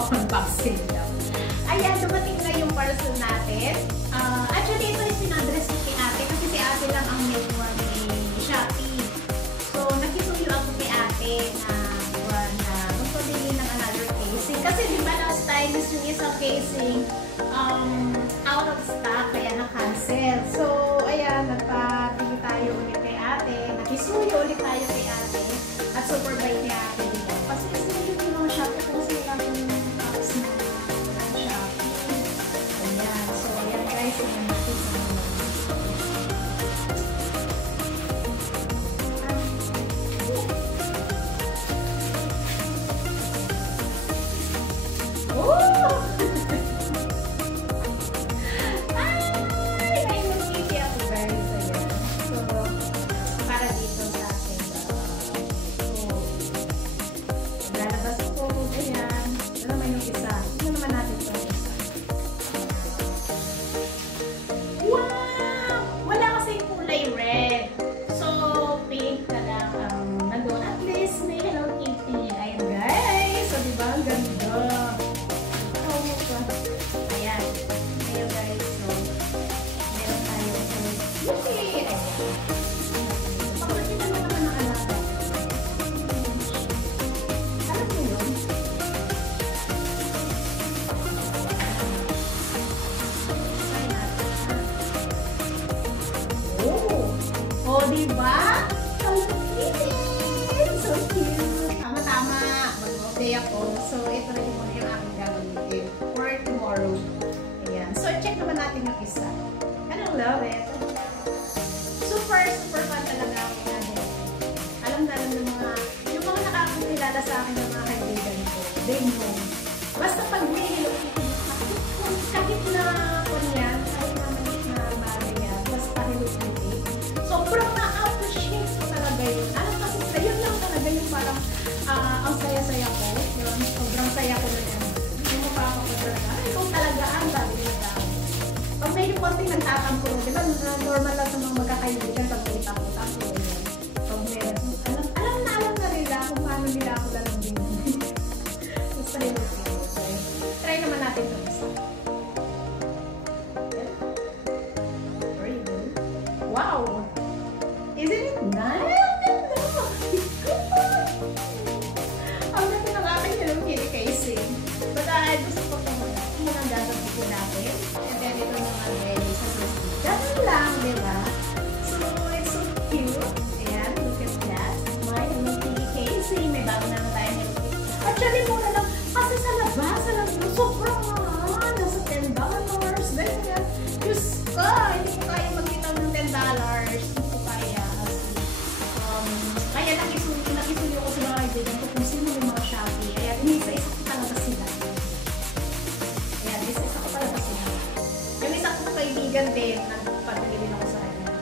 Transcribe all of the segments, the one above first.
unboxing daw. Ayan, dumating na yung parcel natin. Actually, ito yung pinadress ko kay ate kasi si ate lang ang may one ni Shopee. So, nakisuyo ako kay ate na gusto din ng another casing. Kasi di ba last time is yung isang casing out of stock, kaya na-cancel. So, ayan, nagpabili tayo ulit kay ate. Nakisuyo ulit tayo kay ate. At super bait ni ate dito. Kasi isuyo yung mga Shopee kung sila yung apps na Shopee. Ayan. So, ayan guys. Ayan natin sa mga. Diba? So cute! Tama-tama! Mag-birthday ako. So, ito na yung muna yung aking gagamitin for tomorrow. Ayan. So, check naman natin yung isa. I don't love it. Super fun talaga ako natin. Alam ng yung mga nakakakilala sa akin ng mga kaibigan ko. They know. Basta pag may Hello Kitty, kahit na kunyan, kahit na maliit na bagay yan, basta Hello Kitty. Sobrang na-appreciate ko talaga yun. Alam kasi, yun lang talaga yung parang ang saya-saya ko. Yun, sobrang saya ko na yan. Hindi mo pa ako talaga. Ay, ikaw talaga ang sabi nila. Pag may konting nagtatampo, di ba, normal lang sa mga magkakaibigan pag may tampo-tampo. Pag meron, alam na nila kung paano nila ako lalambing. Basta yun. Okay. Try naman natin ito isa. Wow! Isn't it nice? Ang ganda ng aking Hello Kitty casing. But gusto ko itong munang gagawin natin. And then ito naman ready sa susunod. Ganun lang, di ba? So, it's so cute. Ayan, look at that. My Hello Kitty casing. May bago naman tayo Hello Kitty. Actually, muna lang. Kasi sa labas, sobrang mahal. Nasa $10. Ganyan. Diyos ko, hindi ko kaya magbitaw ng $10. Kaya nakisuyo ko sa mga kaibigan ko kung sino yung mga Shopee. Ayan, isa-isa ko talaga sila. Ayan, isa-isa ko talaga sila. Yung isa ko kaibigan din, nagpabili din ako sa kanya.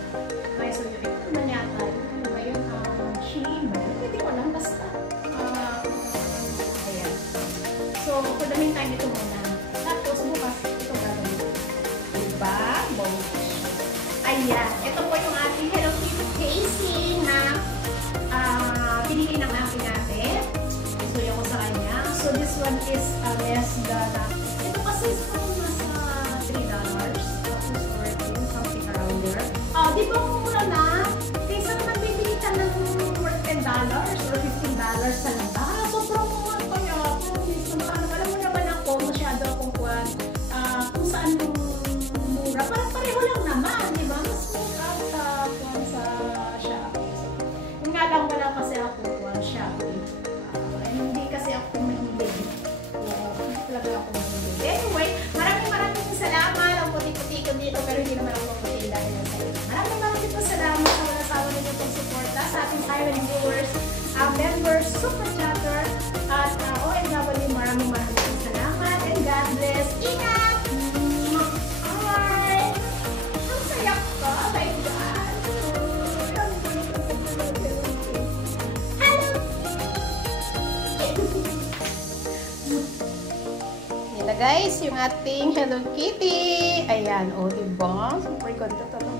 Kaya so yun, ito naman yata. Ano ba yun? Shein ba yun? Hindi ko alam, basta. Ayan. So, for the meantime, ito muna. Tapos, bukas, ito gagawin. Diba? Ayan. Ito po yung ating Hello Kitty casing na pinili ng aking ate. Isuyo ko sa kanya. So, this one is less than, ito kasi is nasa $3. Tapos, or something around there. Di ba mura na? Kaysa naman bibili ka ng worth $10 or $15 sa labas. Sobrang mura kaya. Alam mo naman ako, masyado akong kung saan yung mura. Parang pareho lang naman, di ba? Mas mura sa Shopee. Yung nga lang wala kasi ako Shopee. Hindi kasi ako mahilig. Hindi talaga ako mahilig. Anyway, maraming salamat. Ang puti-puti ko dito, pero hindi naman ako puti dahil sa iyo. Maraming po salamat sa wala sawa ninyo itong suporta sa ating silent viewers, members, super chatter, at OFW. Maraming salamat and God bless. Ingat! Bye! Ang saya ko. Oh my God! Guys, yung ating Hello Kitty. Ayan, o, diba? Super ganda talaga.